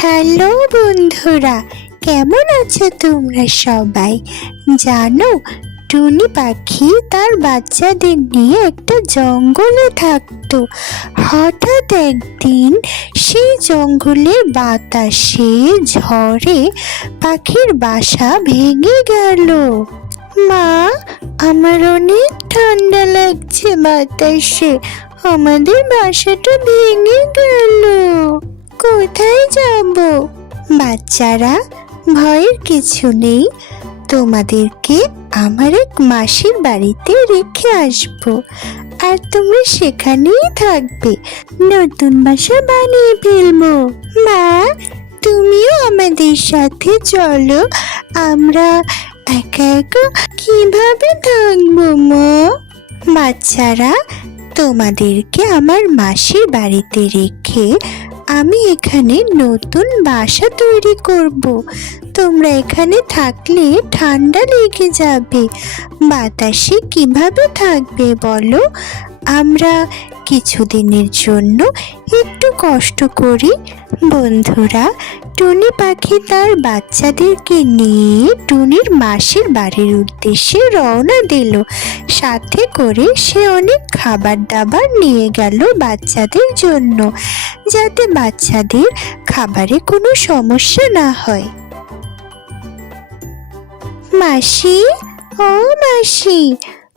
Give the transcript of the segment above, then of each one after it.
Hello বন্ধুরা, কেমন আছো তোমরা সবাই? জানো, টুনি পাখি তার বাচ্চাদের নিয়ে একটা জঙ্গলে থাকতো। হঠাৎ একদিন সেই জঙ্গলের বাতাসে, ঝড়ে পাখির বাসা ভেঙে গেল। মা, আমার অনেক ঠান্ডা লাগছে বাতাসে, আমাদের বাসাটা ভেঙে গেল। কোথায় যাব? বাচ্চারা, ভয়ের কিছু নেই, তোমাদেরকে আমার এক মাসির বাড়িতে রেখে আসবো, আর তোমরা সেখানেই থাকবে, নতুন বাসা বানিয়ে ফেলবো। মা, তুমিও আমাদের সাথে চলো, আমরা একা একা কিভাবে থাকবো মা? বাচ্চারা, তোমাদেরকে আমার মাসির বাড়িতে রেখে আমি এখানে নতুন বাসা তৈরি করব। তোমরা এখানে থাকলে ঠান্ডা লেগে যাবে, বাতাসে কিভাবে থাকবে বলো? আমরা কিছুদিনের জন্য একটু কষ্ট করি। বন্ধুরা, টুনি পাখি তার বাচ্চাদেরকে নিয়ে টুনির মাসির বাড়ির উদ্দেশ্যে রওনা দিল। সাথে করে সে অনেক খাবার দাবার নিয়ে গেল বাচ্চাদের জন্য, যাতে বাচ্চাদের খাবারে কোনো সমস্যা না হয়। মাসি, ও মাসি,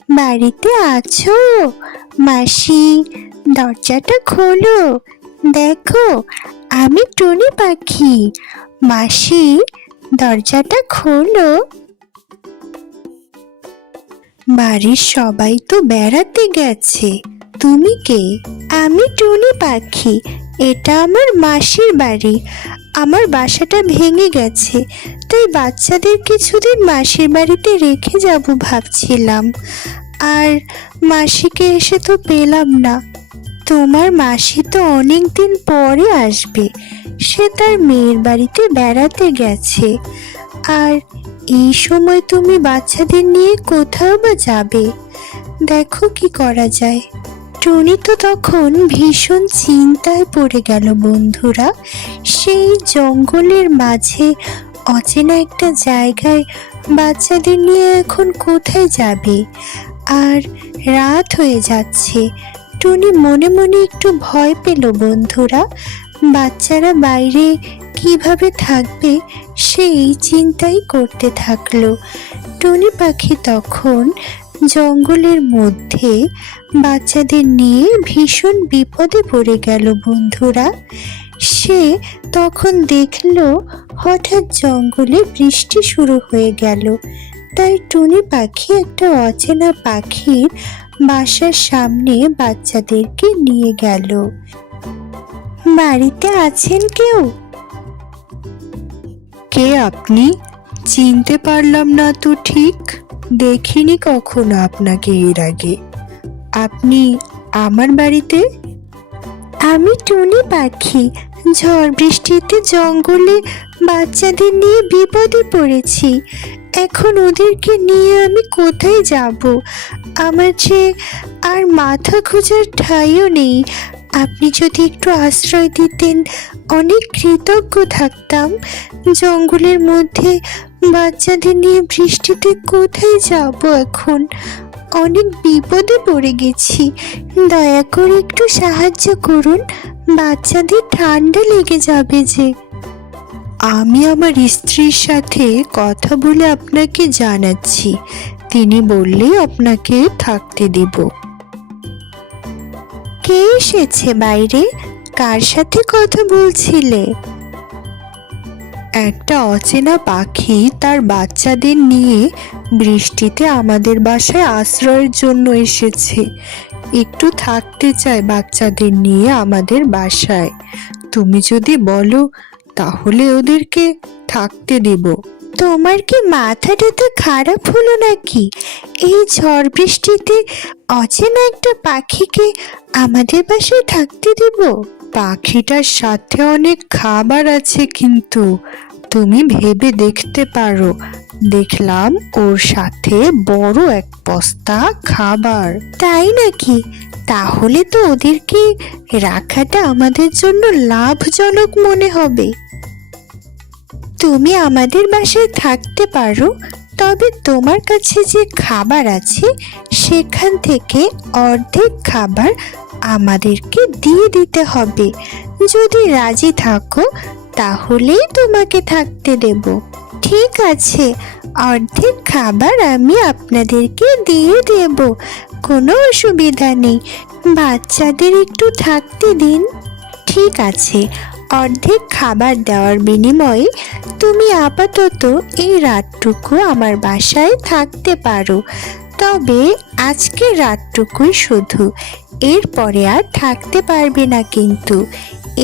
বাড়িতে আছো? মাসি, দরজাটা খোলো, দেখো আমি টুনি পাখি। মাসি, দরজাটা খোলো। বাড়ির সবাই তো বেড়াতে গেছে, তুমি কে? আমি টুনি পাখি, এটা আমার মাসির বাড়ি। আমার বাসাটা ভেঙে গেছে, তাই বাচ্চাদের কিছুদিন মাসির বাড়িতে রেখে যাব ভাবছিলাম, আর মাসিকে এসে তো পেলাম না। তোমার মাসি তো অনেক দিন পরে আসবে, সে তার মেয়ের বাড়িতে বেড়াতে গেছে, আর এই সময় তুমি বাচ্চাদের নিয়ে কোথাও বা যাবে? দেখো কি করা যায়। টুনি তো তখন ভীষণ চিন্তায় পড়ে গেল। বন্ধুরা, সেই জঙ্গলের মাঝে অচেনা একটা জায়গায় বাচ্চাদের নিয়ে এখন কোথায় যাবে? আর রাত হয়ে যাচ্ছে। টুনি মনে মনে একটু ভয় পেল। বন্ধুরা, বাচ্চারা বাইরে কিভাবে থাকবে সেই চিন্তাই করতে থাকলো। টুনি পাখি তখন জঙ্গলের মধ্যে বাচ্চাদের নিয়ে ভীষণ বিপদে পড়ে গেল। বন্ধুরা, সে তখন দেখলো হঠাৎ জঙ্গলে বৃষ্টি শুরু হয়ে গেল। তাই টুনি পাখি একটা অচেনা পাখির বাসার সামনে বাচ্চাদেরকে নিয়ে গেল। বাড়িতে আছেন কেউ? কে আপনি? চিনতে পারলাম না তো ঠিক, দেখিনি কখনো আপনাকে এর আগে। আপনি আমার বাড়িতে? আমি টুনি পাখি, ঝড় বৃষ্টিতে জঙ্গলে বাচ্চাদের নিয়ে বিপদে পড়েছি। এখন ওদেরকে নিয়ে আমি কোথায় যাব? আমার যে আর মাথা খোঁজার ঠাঁইও নেই। আপনি যদি একটু আশ্রয় দিতেন, অনেক কৃতজ্ঞ থাকতাম। জঙ্গলের মধ্যে বাচ্চাদের নিয়ে বৃষ্টিতে কোথায় যাব এখন? অনেক বিপদে পড়ে গেছি, দয়া করে একটু সাহায্য করুন, বাচ্চাদের ঠান্ডা লেগে যাবে যে। আমি আমার স্ত্রীর সাথে কথা বলে আপনাকে জানাচ্ছি, তিনি বললে আপনাকে থাকতে দেব। কে এসেছে বাইরে? কার সাথে কথা বলছিলে? একটা অচেনা পাখি তার বাচ্চাদের নিয়ে বৃষ্টিতে আমাদের বাসায় আশ্রয়ের জন্য এসেছে। একটু থাকতে চায় বাচ্চাদের নিয়ে আমাদের বাসায়। তুমি যদি বলো তাহলে ওদেরকে থাকতে দেব। তোমার কি মাথাটা তো খারাপ হলো নাকি? এই ঝড় বৃষ্টিতে অচেনা একটা পাখিকে আমাদের বাসায় থাকতে দেব? পাখিটার সাথে অনেক খাবার আছে, কিন্তু তুমি ভেবে দেখতে পারো। দেখলাম ওর সাথে বড় এক বস্তা খাবার। তাই নাকি? তাহলে তো ওদেরকে রাখাটা আমাদের জন্য লাভজনক মনে হবে। তুমি আমাদের বাসায় থাকতে পারো, তবে তোমার কাছে যে খাবার আছে সেখান থেকে অর্ধেক খাবার আমাদেরকে দিয়ে দিতে হবে। যদি রাজি থাকো তাহলেই তোমাকে থাকতে দেব। ঠিক আছে, অর্ধেক খাবার আমি আপনাদেরকে দিয়ে দেব, কোনো অসুবিধা নেই। বাচ্চাদের একটু থাকতে দিন। ঠিক আছে, অর্ধেক খাবার দেওয়ার বিনিময়ে তুমি আপাতত এই রাতটুকু আমার বাসায় থাকতে পারো। তবে আজকে রাতটুকুই শুধু, এরপরে আর থাকতে পারবে না কিন্তু।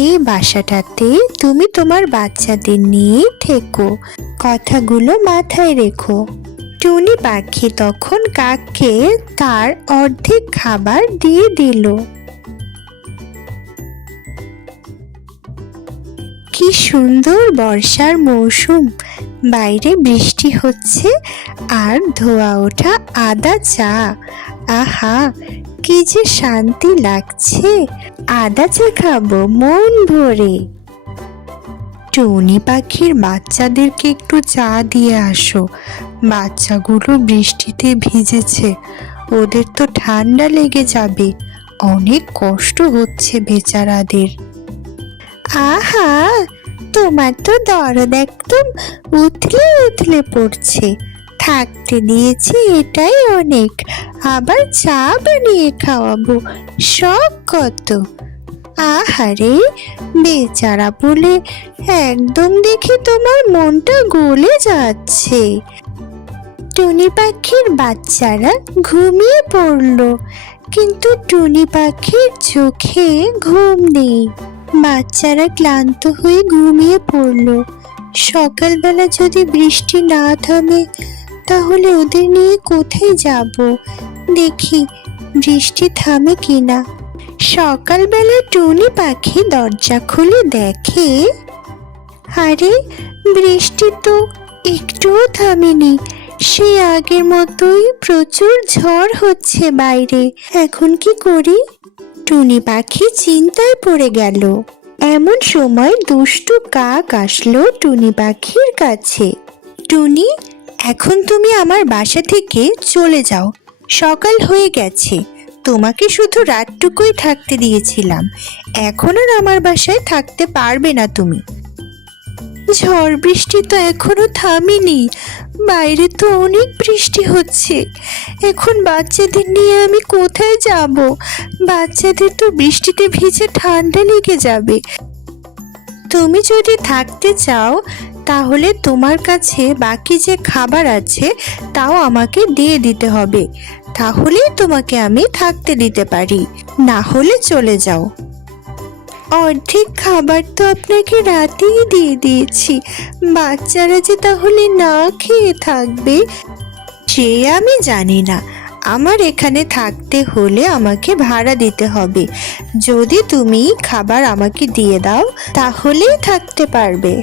এই বাসাটাতে তুমি তোমার বাচ্চাদের নিয়ে থেকো, কথাগুলো মাথায় রেখো। টুনি পাখি তখন কাককে তার অর্ধেক খাবার দিয়ে দিল। কি সুন্দর বর্ষার মৌসুম, বাইরে বৃষ্টি হচ্ছে আর ধোয়া ওঠা আদা চা। আহা, কি যে শান্তি লাগছে। আদা চা খাবো মন ভরে। টুনি পাখির বাচ্চাদেরকে একটু চা দিয়ে আসো, বাচ্চাগুলো বৃষ্টিতে ভিজেছে, ওদের তো ঠান্ডা লেগে যাবে, অনেক কষ্ট হচ্ছে বেচারাদের। আহা, তোমার তো দরদ একদম উথলে উথলে পড়ছে, থাকতে দিয়েছি এটাই অনেক, আবার চা বানিয়ে খাওয়াবো, শখ কত। আহারে বেচারা বলে একদম দেখি তোমার মনটা গলে যাচ্ছে। টুনি পাখির বাচ্চারা ঘুমিয়ে পড়লো, কিন্তু টুনি পাখির চোখে ঘুম নেই। বাচ্চারা ক্লান্ত হয়ে ঘুমিয়ে পড়লো। সকালবেলা যদি বৃষ্টি না থামে তাহলে ওদের নিয়ে কোথায় যাব? দেখি বৃষ্টি থামে কিনা। সকালবেলা টুনি পাখি দরজা খুলে দেখে, আরে বৃষ্টি তো একটুও থামেনি, সেই আগের মতোই প্রচুর ঝড় হচ্ছে বাইরে। এখন কি করি? টুনি পাখি চিন্তায় পড়ে গেল। এমন সময় দুষ্টু কাক আসলো টুনি পাখির কাছে। টুনি, এখন তুমি আমার বাসা থেকে চলে যাও, সকাল হয়ে গেছে, তোমাকে শুধু রাতটুকুই থাকতে দিয়েছিলাম, এখন আর আমার বাসায় থাকতে পারবে না তুমি। ঝড় বৃষ্টি তো এখনো থামেনি, বাইরে তো অনেক বৃষ্টি হচ্ছে, এখন বাচ্চাদের নিয়ে আমি কোথায় যাব? বাচ্চাদের তো বৃষ্টিতে ভিজে ঠান্ডা লেগে যাবে। তুমি যদি থাকতে চাও তাহলে তোমার কাছে বাকি যে খাবার আছে তাও আমাকে দিয়ে দিতে হবে, তাহলেই তোমাকে আমি থাকতে দিতে পারি, না হলে চলে যাও। অর্ধেক খাবার তো আপনাকে রাতেই দিয়ে দিয়েছি, বাচ্চারা যে তাহলে না খেয়ে থাকবে সে আমি জানি না। আমার এখানে থাকতে হলে আমাকে ভাড়া দিতে হবে, যদি তুমি খাবার আমাকে দিয়ে দাও তাহলেই থাকতে পারবে।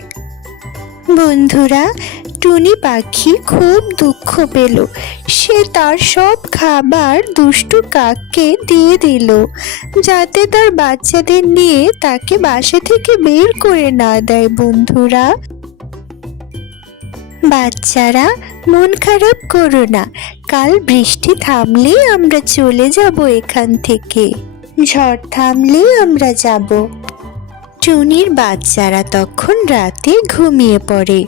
বন্ধুরা, টুনি পাখি খুব দুঃখ পেল, সে তার সব খাবার দুষ্টু কাককে দিয়ে দিল, যাতে তার বাচ্চাদের নিয়ে তাকে বাসা থেকে বের করে না দেয়। বন্ধুরা, বাচ্চারা মন খারাপ করো না, কাল বৃষ্টি থামলেই আমরা চলে যাব এখান থেকে, ঝড় থামলেই আমরা যাব। টুনির বাচ্চারা তখন রাতে ঘুমিয়ে পড়ে।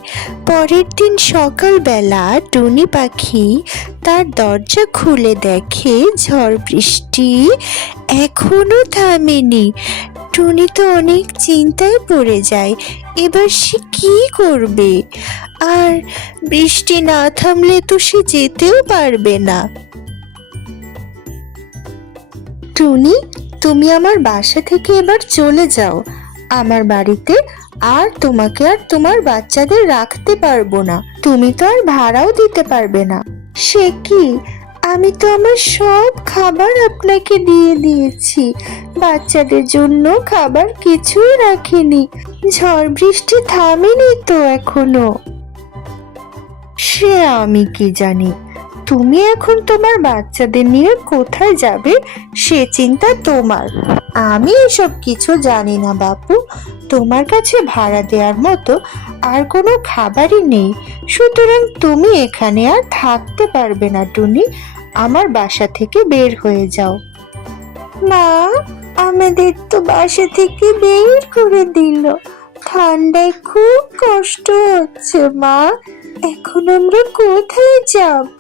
পরের দিন সকালবেলা টুনি পাখি তার দরজা খুলে দেখে ঝড় বৃষ্টি এখনো থামেনি। টুনি তো অনেক চিন্তায় পড়ে যায়, এবার সে কি করবে? আর বৃষ্টি না থামলে তো সে যেতেও পারবে না। টুনি, তুমি আমার বাসা থেকে এবার চলে যাও আমার বাড়িতে, আর তোমাকে আর তোমার বাচ্চাদের রাখতে পারবো না, তুমি তো আর ভাড়াও দিতে পারবে না। সে কি, আমি তো আমার সব খাবার আপনাকে দিয়ে দিয়েছি, বাচ্চাদের জন্য খাবার কিছুই রাখিনি, ঝড় বৃষ্টি থামেনি তো এখনো। সে আমি কি জানি, তুমি এখন তোমার বাচ্চাদের নিয়ে কোথায় যাবে সে চিন্তা তোমার। আমি এসব কিছু জানি না বাপু। তোমার কাছে ভাড়া দেওয়ার মতো আর কোনো খাবারই নেই, সুতরাং তুমি এখানে আর থাকতে পারবে না টুনি। আমার বাসা থেকে বের হয়ে যাও। মা, আমাদের তো বাসা থেকে বের করে দিল। ঠান্ডায় খুব কষ্ট হচ্ছে মা। এখন আমরা কোথায় যাব?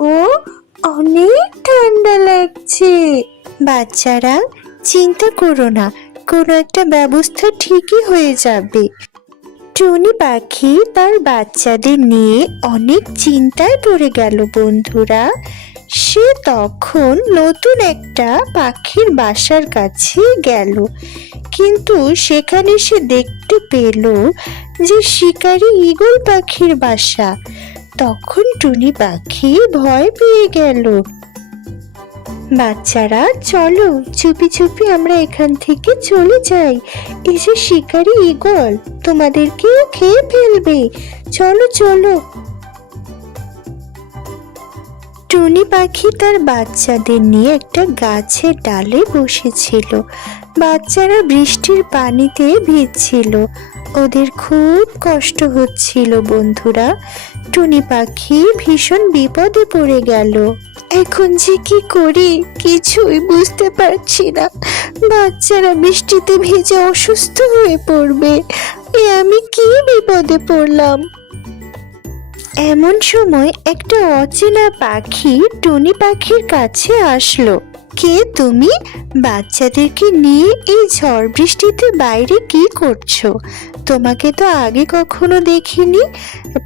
অনেক ঠান্ডা লাগছে। বাচ্চারা, চিন্তা করো না, কোনো একটা ব্যবস্থা ঠিকই হয়ে যাবে। টুনি পাখি তার বাচ্চাদের নিয়ে অনেক চিন্তায় পড়ে গেল বন্ধুরা। সে তখন নতুন একটা পাখির বাসার কাছে গেল, কিন্তু সেখানে সে দেখতে পেল যে শিকারী ঈগল পাখির বাসা। তখন টুনি পাখি ভয় পেয়ে গেল। বাচ্চারা, চলো চুপি চুপি আমরা এখান থেকে চলে যাই। এই যে শিকারী ঈগল তোমাদেরকেও খেয়ে ফেলবে। চলো চলো। টুনি পাখি তার বাচ্চাদের নিয়ে একটা গাছের ডালে বসেছিল। বাচ্চারা বৃষ্টির পানিতে ভিজছিল, ওদের খুব কষ্ট হচ্ছিল বন্ধুরা। টুনি পাখি ভীষণ বিপদে পড়ে গেল। এখন যে কি করি কিছুই বুঝতে পারছি না। বাচ্চারা বৃষ্টিতে ভিজে অসুস্থ হয়ে পড়বে। আমি কি বিপদে পড়লাম। এমন সময় একটা অচেনা পাখি টুনি পাখির কাছে আসলো। কে তুমি? বাচ্চাদেরকে নিয়ে এই ঝড় বৃষ্টিতে বাইরে কি করছো? তোমাকে তো আগে কখনো দেখিনি।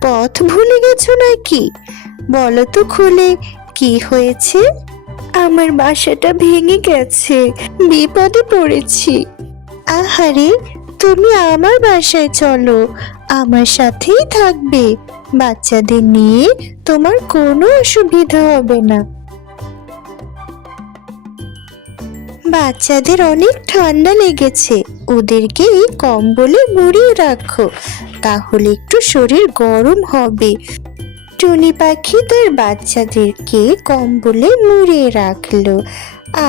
পথ ভুলে গেছো নাকি? বলো তো খুলে, কি হয়েছে? আমার বাসাটা ভেঙে গেছে, বিপদে পড়েছি। আহারে, তুমি আমার বাসায় চলো, আমার সাথেই থাকবে। বাচ্চাদের নিয়ে তোমার কোনো অসুবিধা হবে না। বাচ্চাদের অনেক ঠান্ডা লেগেছে, ওদেরকে এই কম্বলে মুড়িয়ে রাখো, তাহলে একটু শরীর গরম হবে। টুনি পাখি তার বাচ্চাদেরকে কম্বলে মুড়িয়ে রাখলো,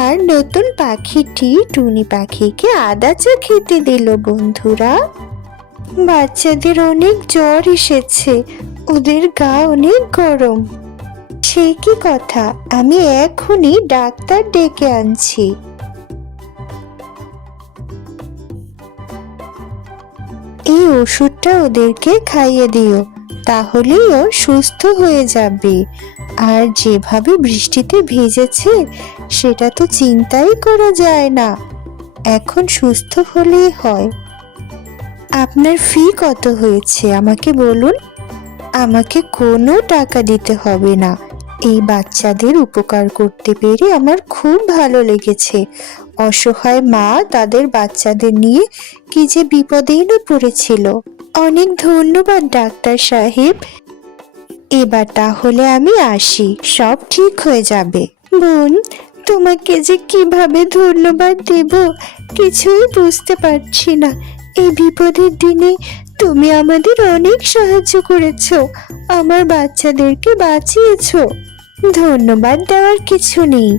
আর নতুন পাখিটি টুনি পাখিকে আদা চা খেতে দিল বন্ধুরা। বাচ্চাদের অনেক জ্বর এসেছে, ওদের গা অনেক গরম। সে কি কথা, আমি এখনই ডাক্তার ডেকে আনছি। এই ওষুধটা ওদেরকে খাইয়ে দিও, তাহলেই ও সুস্থ হয়ে যাবে। আর যেভাবে বৃষ্টিতে ভিজেছে সেটা তো চিন্তাই করা যায় না। এখন সুস্থ হলেই হয়। আপনার ফি কত হয়েছে আমাকে বলুন। আমাকে কোনো টাকা দিতে হবে না। এই বাচ্চাদের উপকার করতে পেরে আমার খুব ভালো লেগেছে। অসহায় মা তাদের বাচ্চাদের নিয়ে কি যে বিপদেই না পড়েছিল। অনেক ধন্যবাদ ডাক্তার সাহেব। এবার তাহলে আমি আসি, সব ঠিক হয়ে যাবে। বোন, তোমাকে যে কিভাবে ধন্যবাদ দেব কিছুই বুঝতে পারছি না। এই বিপদের দিনে তুমি আমাদের অনেক সাহায্য করেছো, আমার বাচ্চাদেরকে বাঁচিয়েছো। ধন্যবাদ দেওয়ার কিছু নেই,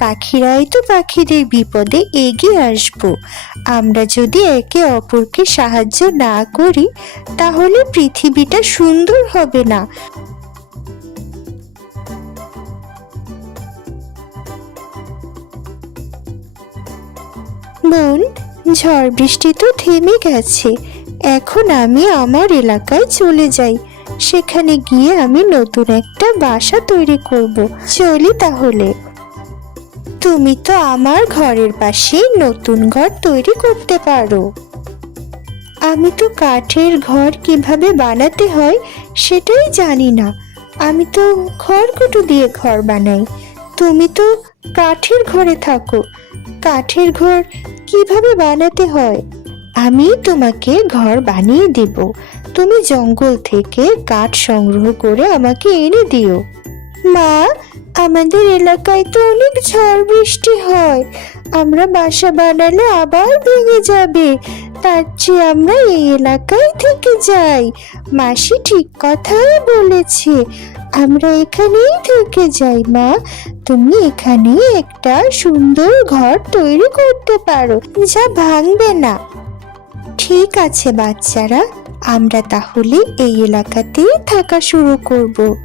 পাখিরাই তো পাখিদের বিপদে এগিয়ে আসবো। আমরা যদি একে অপরকে সাহায্য না করি তাহলে পৃথিবীটা সুন্দর হবে না। বোন, ঝড় বৃষ্টি তো থেমে গেছে, এখন আমি আমার এলাকায় চলে যাই। সেখানে গিয়ে আমি নতুন একটা বাসা তৈরি করব। চলি তাহলে। তুমি তো আমার ঘরের পাশে নতুন ঘর তৈরি করতে পারো। আমি তো কাঠের ঘর কিভাবে বানাতে হয় সেটাই জানি না। আমি তো খড়কুটো দিয়ে ঘর বানাই। তুমি তো কাঠের ঘরে থাকো, কাঠের ঘর কিভাবে বানাতে হয় আমি তোমাকে ঘর বানিয়ে দেব। তুমি জঙ্গল থেকে কাঠ সংগ্রহ করে আমাকে এনে দিও। মা, আমাদের এলাকায় তো অনেক ঝড় বৃষ্টি হয়, আমরা বাসা বানালে আবার ভেঙে যাবে। তার চেয়ে আমরা এই এলাকায় থেকে যাই। মাসি ঠিক কথাই বলেছে, আমরা এখানেই থেকে যাই। মা, তুমি এখানে একটা সুন্দর ঘর তৈরি করতে পারো, যা ভাঙবে না। ঠিক আছে বাচ্চারা, আমরা তাহলে এই এলাকাতেই থাকা শুরু করব।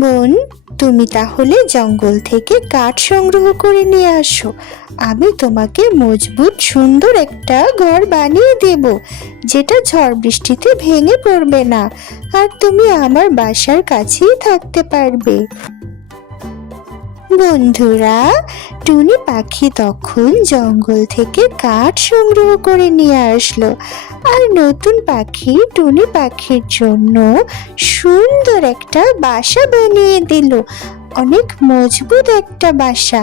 বোন, তুমি তাহলে জঙ্গল থেকে কাঠ সংগ্রহ করে নিয়ে আসো। আমি তোমাকে মজবুত সুন্দর একটা ঘর বানিয়ে দেব, যেটা ঝড় বৃষ্টিতে ভেঙে পড়বে না, আর তুমি আমার বাসার কাছেই থাকতে পারবে। বন্ধুরা, টুনি পাখি তখন জঙ্গল থেকে কাঠ সংগ্রহ করে নিয়ে আসলো, আর নতুন পাখি টুনি পাখির জন্য সুন্দর একটা বাসা বানিয়ে দিল, অনেক মজবুত একটা বাসা।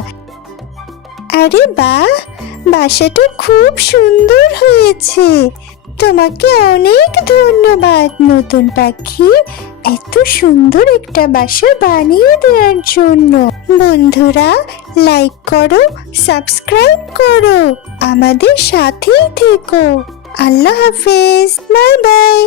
আরে বাহ, বাসাটা খুব সুন্দর হয়েছে। তোমাকে অনেক ধন্যবাদ নতুন পাখি, এত সুন্দর একটা বাসা বানিয়ে দেওয়ার জন্য। বন্ধুরা, লাইক করো, সাবস্ক্রাইব করো, আমাদের সাথেই থেকো। আল্লাহ হাফেজ, বাই বাই।